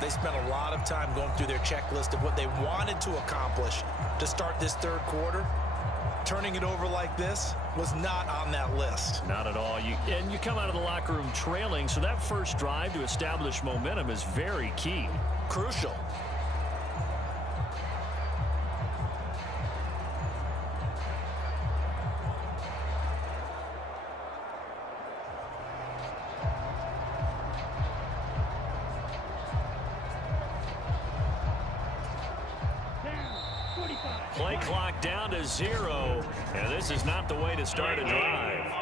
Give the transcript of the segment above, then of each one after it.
They spent a lot of time going through their checklist of what they wanted to accomplish to start this third quarter. Turning it over like this was not on that list. Not at all. And you come out of the locker room trailing, so that first drive to establish momentum is very key. Crucial. Play clock down to 0, and this is not the way to start a drive.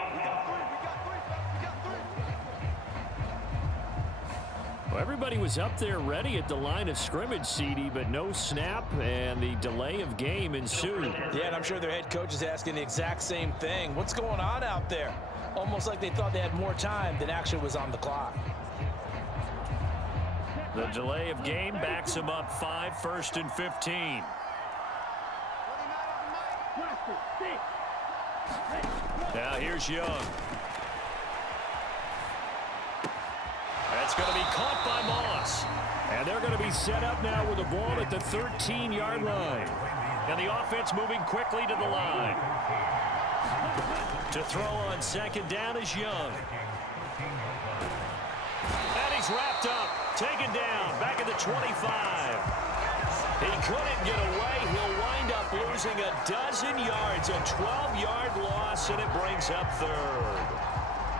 Well, everybody was up there ready at the line of scrimmage, CD, but no snap, and the delay of game ensued. Yeah, and I'm sure their head coach is asking the exact same thing. What's going on out there? Almost like they thought they had more time than actually was on the clock. The delay of game backs him up 5, 1st and 15. Now here's Young. That's going to be caught by Moss. And they're going to be set up now with the ball at the 13-yard line. And the offense moving quickly to the line. To throw on second down is Young. And he's wrapped up. Taken down. Back at the 25. He couldn't get away. He'll wind up losing a dozen yards. A 12-yard loss, and it brings up third.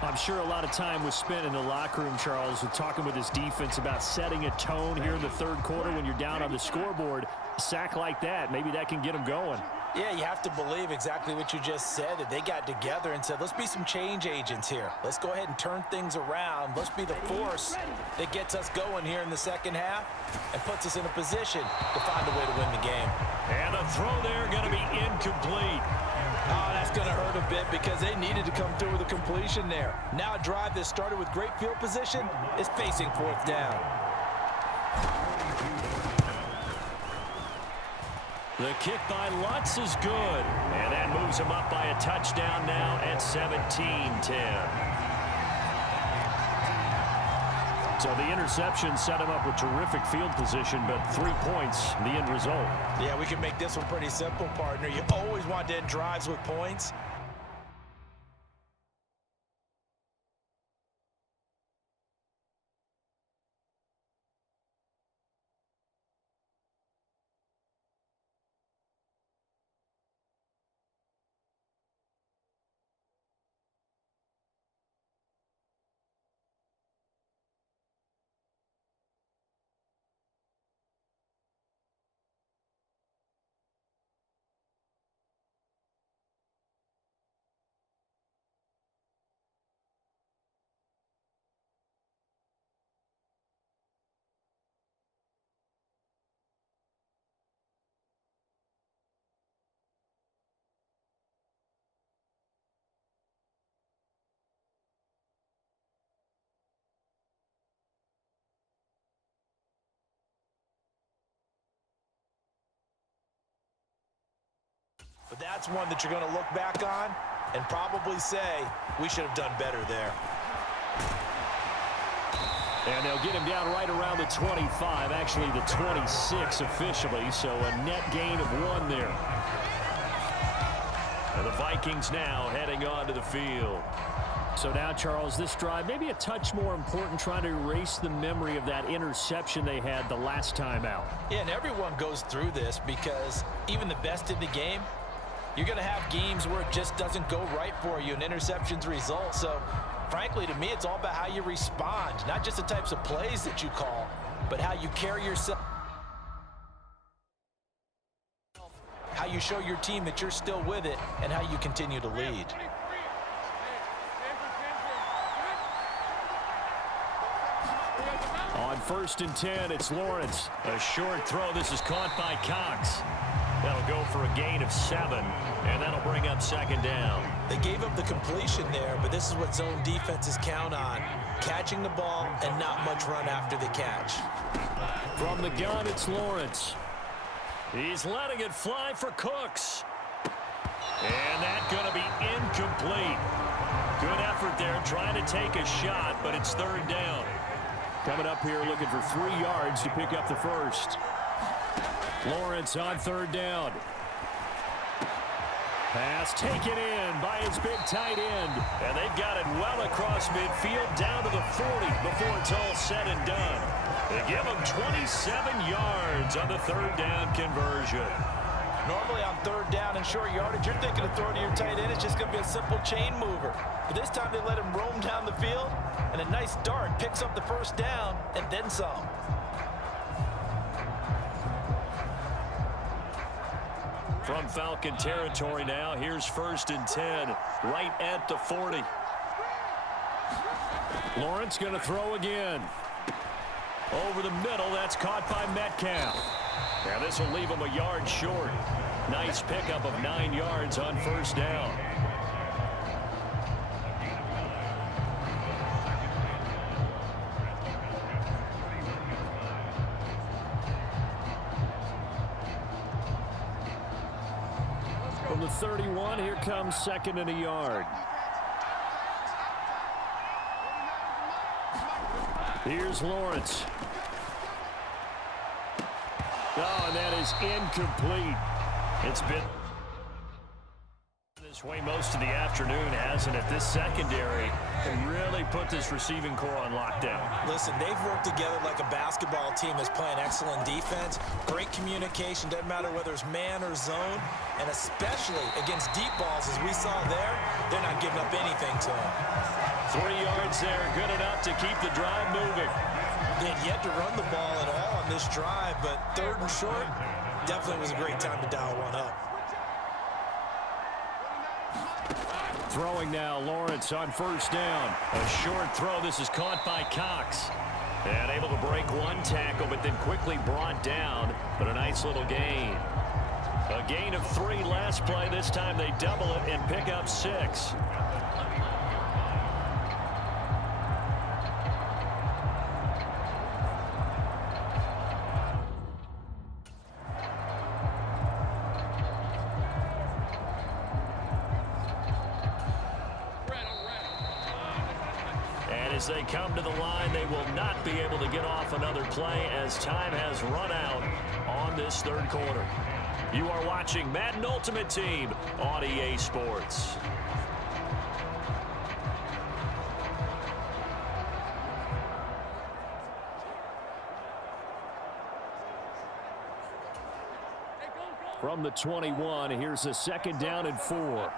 I'm sure a lot of time was spent in the locker room, Charles, with talking with his defense about setting a tone here in the third quarter when you're down on the scoreboard. A sack like that, maybe that can get them going. Yeah, you have to believe exactly what you just said, that they got together and said, let's be some change agents here. Let's go ahead and turn things around. Let's be the force that gets us going here in the second half and puts us in a position to find a way to win the game. And a throw there going to be incomplete. Oh, that's going to hurt a bit because they needed to come through with a completion there. Now a drive that started with great field position is facing fourth down. The kick by Lutz is good. And that moves him up by a touchdown now at 17-10. So the interception set him up with terrific field position, but 3 points, the end result. Yeah, we can make this one pretty simple, partner. You always want to end drives with points. But that's one that you're going to look back on and probably say, we should have done better there. And they'll get him down right around the 25, actually the 26 officially, so a net gain of 1 there. And the Vikings now heading onto the field. So now, Charles, this drive maybe a touch more important, trying to erase the memory of that interception they had the last time out. Yeah, and everyone goes through this because even the best in the game, you're going to have games where it just doesn't go right for you, and interceptions result. So, frankly, to me, it's all about how you respond, not just the types of plays that you call, but how you carry yourself, how you show your team that you're still with it, and how you continue to lead. On 1st and 10, it's Lawrence. A short throw. This is caught by Cox. That'll go for a gain of 7, and that'll bring up second down. They gave up the completion there, but this is what zone defenses count on. Catching the ball and not much run after the catch. From the gun, it's Lawrence. He's letting it fly for Cooks. And that's going to be incomplete. Good effort there trying to take a shot, but it's third down. Coming up here looking for 3 yards to pick up the first. Lawrence on third down. Pass taken in by his big tight end. And they've got it well across midfield down to the 40 before it's all said and done. They give him 27 yards on the third down conversion. Normally on third down and short yardage, you're thinking of throwing to your tight end. It's just going to be a simple chain mover. But this time they let him roam down the field, and a nice dart picks up the first down and then some. From Falcon territory now, here's 1st and 10, right at the 40. Lawrence going to throw again. Over the middle, that's caught by Metcalf. Now this will leave him a yard short. Nice pickup of 9 yards on first down. From the 31, here comes 2nd and a yard. Here's Lawrence. Oh, and that is incomplete. It's been this way most of the afternoon, hasn't it? This secondary can really put this receiving core on lockdown. Listen, they've worked together like a basketball team that's playing excellent defense. Great communication, doesn't matter whether it's man or zone. And especially against deep balls, as we saw there, they're not giving up anything to them. 3 yards there, good enough to keep the drive moving. They had yet to run the ball at all on this drive, but third and short definitely was a great time to dial one up. Throwing now, Lawrence on first down. A short throw. This is caught by Cox. And able to break one tackle, but then quickly brought down. But a nice little gain. A gain of 3 last play. This time they double it and pick up 6. As they come to the line, they will not be able to get off another play as time has run out on this third quarter. You are watching Madden Ultimate Team on EA Sports. From the 21, here's a 2nd down and 4.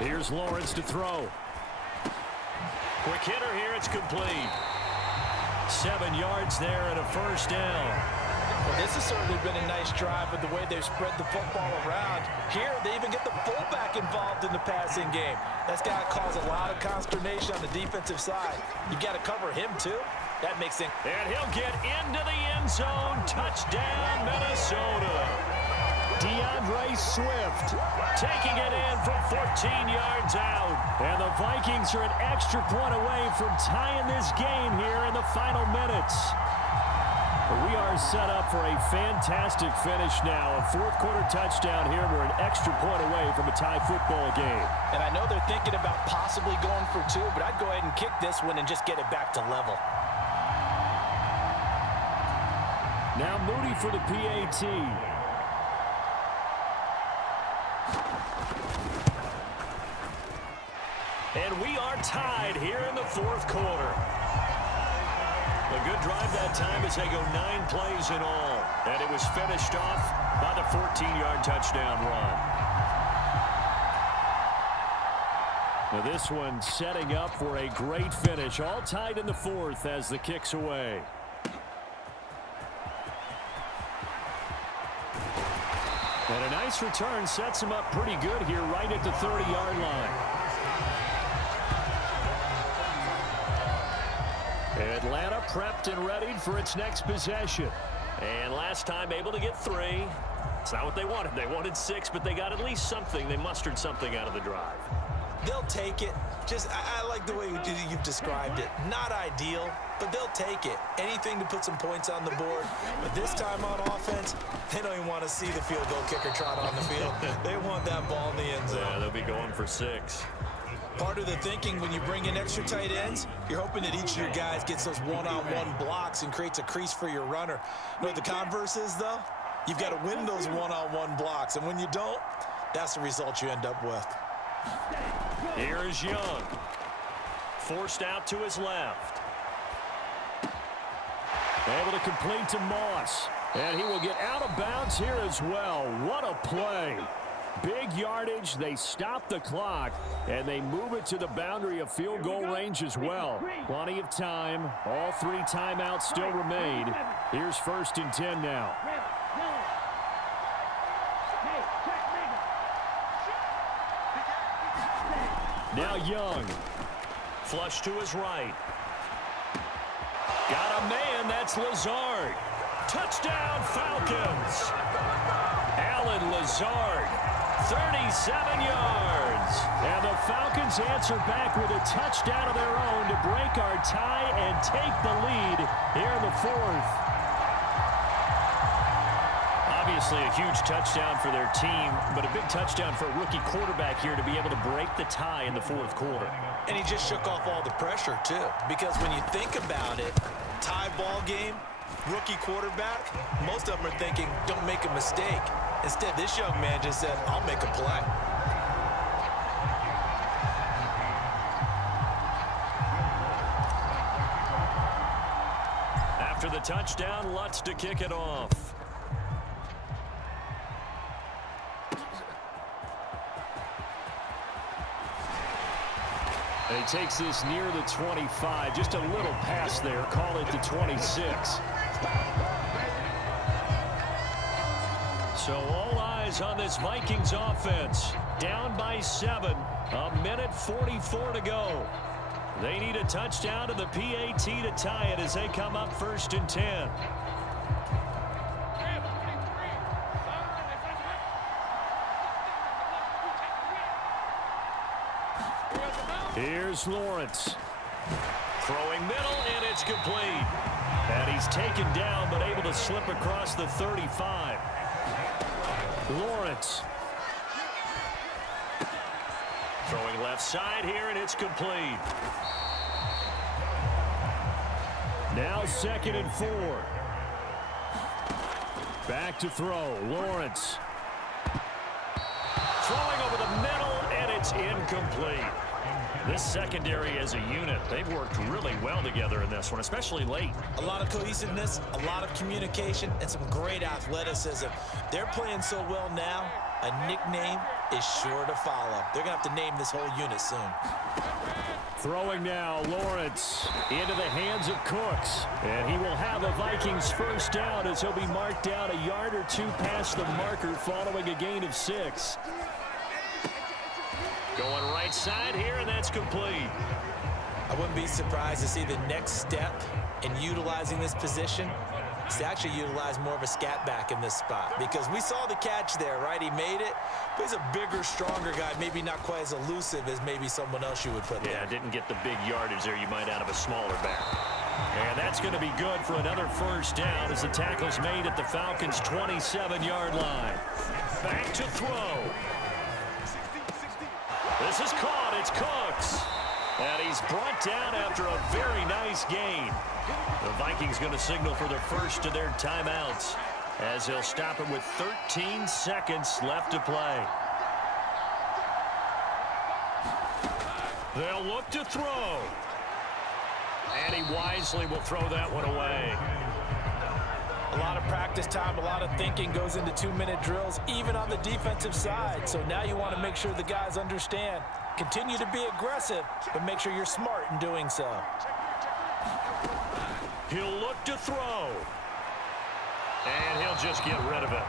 Here's Lawrence to throw. Quick hitter here, it's complete. 7 yards there and a first down. Well, this has certainly been a nice drive with the way they've spread the football around. Here, they even get the fullback involved in the passing game. That's got to cause a lot of consternation on the defensive side. You've got to cover him, too. That makes it. And he'll get into the end zone. Touchdown, Minnesota. DeAndre Swift taking it in from 14 yards out. And the Vikings are an extra point away from tying this game here in the final minutes. We are set up for a fantastic finish now. A fourth quarter touchdown here. We're an extra point away from a tie football game. And I know they're thinking about possibly going for 2, but I'd go ahead and kick this one and just get it back to level. Now Moody for the PAT. And we are tied here in the fourth quarter. A good drive that time as they go 9 plays in all. And it was finished off by the 14-yard touchdown run. Now this one setting up for a great finish. All tied in the fourth as the kick's away. And a nice return sets him up pretty good here right at the 30-yard line. Atlanta prepped and readied for its next possession. And last time able to get 3. It's not what they wanted. They wanted 6, but they got at least something. They mustered something out of the drive. They'll take it. I like the way you've described it. Not ideal, but they'll take it. Anything to put some points on the board. But this time on offense, they don't even want to see the field goal kicker trot on the field. They want that ball in the end zone. Yeah, they'll be going for 6. Part of the thinking when you bring in extra tight ends, you're hoping that each of your guys gets those one-on-one blocks and creates a crease for your runner. You know what the converse is, though? You've got to win those one-on-one blocks, and when you don't, that's the result you end up with. Here is Young. Forced out to his left. Able to complete to Moss. And he will get out of bounds here as well. What a play. Big yardage. They stop the clock, and they move it to the boundary of field goal range as well. Plenty of time. All 3 timeouts still remain. Here's 1st and 10 now. Now Young. Flush to his right. Got a man. That's Lazard. Touchdown, Falcons. Alan Lazard, 37 yards. And the Falcons answer back with a touchdown of their own to break our tie and take the lead here in the 4th. Obviously a huge touchdown for their team, but a big touchdown for a rookie quarterback here to be able to break the tie in the 4th quarter. And he just shook off all the pressure, too, because when you think about it, tie ball game, rookie quarterback, most of them are thinking, don't make a mistake. Instead, this young man just said, I'll make a play. After the touchdown, Lutz to kick it off. He takes this near the 25, just a little pass there, call it the 26. So all eyes on this Vikings offense. Down by 7, a minute 44 to go. They need a touchdown to the PAT to tie it as they come up 1st and 10. Here's Lawrence. Throwing middle, and it's complete. And he's taken down, but able to slip across the 35. Lawrence. Throwing left side here, and it's complete. Now 2nd and 4. Back to throw. Lawrence. Throwing over the middle, and it's incomplete. This secondary as a unit, they've worked really well together in this one, especially late. A lot of cohesiveness, a lot of communication, and some great athleticism. They're playing so well now, a nickname is sure to follow. They're going to have to name this whole unit soon. Throwing now, Lawrence into the hands of Cooks. And he will have a Vikings 1st down as he'll be marked down a yard or 2 past the marker following a gain of 6. Going right side here, and that's complete. I wouldn't be surprised to see the next step in utilizing this position is to actually utilize more of a scat back in this spot, because we saw the catch there, right? He made it, but he's a bigger, stronger guy, maybe not quite as elusive as maybe someone else you would put there. Yeah, didn't get the big yardage there you might out of a smaller back. And that's going to be good for another 1st down as the tackle's made at the Falcons' 27-yard line. Back to throw. This is caught. It's Cooks. And he's brought down after a very nice gain. The Vikings going to signal for the 1st of their timeouts as they'll stop him with 13 seconds left to play. They'll look to throw. And he wisely will throw that one away. A lot of practice time, a lot of thinking goes into 2-minute drills, even on the defensive side. So now you want to make sure the guys understand. Continue to be aggressive, but make sure you're smart in doing so. He'll look to throw. And he'll just get rid of it.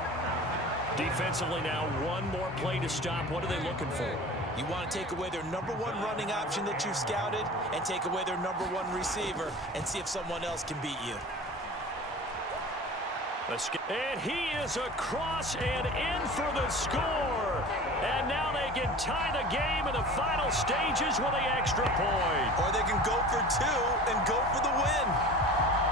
Defensively now, one more play to stop. What are they looking for? You want to take away their #1 running option that you've scouted and take away their #1 receiver and see if someone else can beat you. And he is across and in for the score. And now they can tie the game in the final stages with the extra point. Or they can go for 2 and go for the win.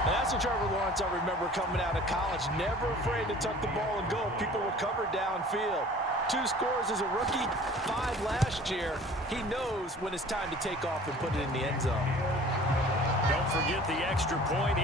And that's what Trevor Lawrence I remember coming out of college. Never afraid to tuck the ball and go. People were covered downfield. 2 scores as a rookie, 5 last year. He knows when it's time to take off and put it in the end zone. Don't forget the extra point.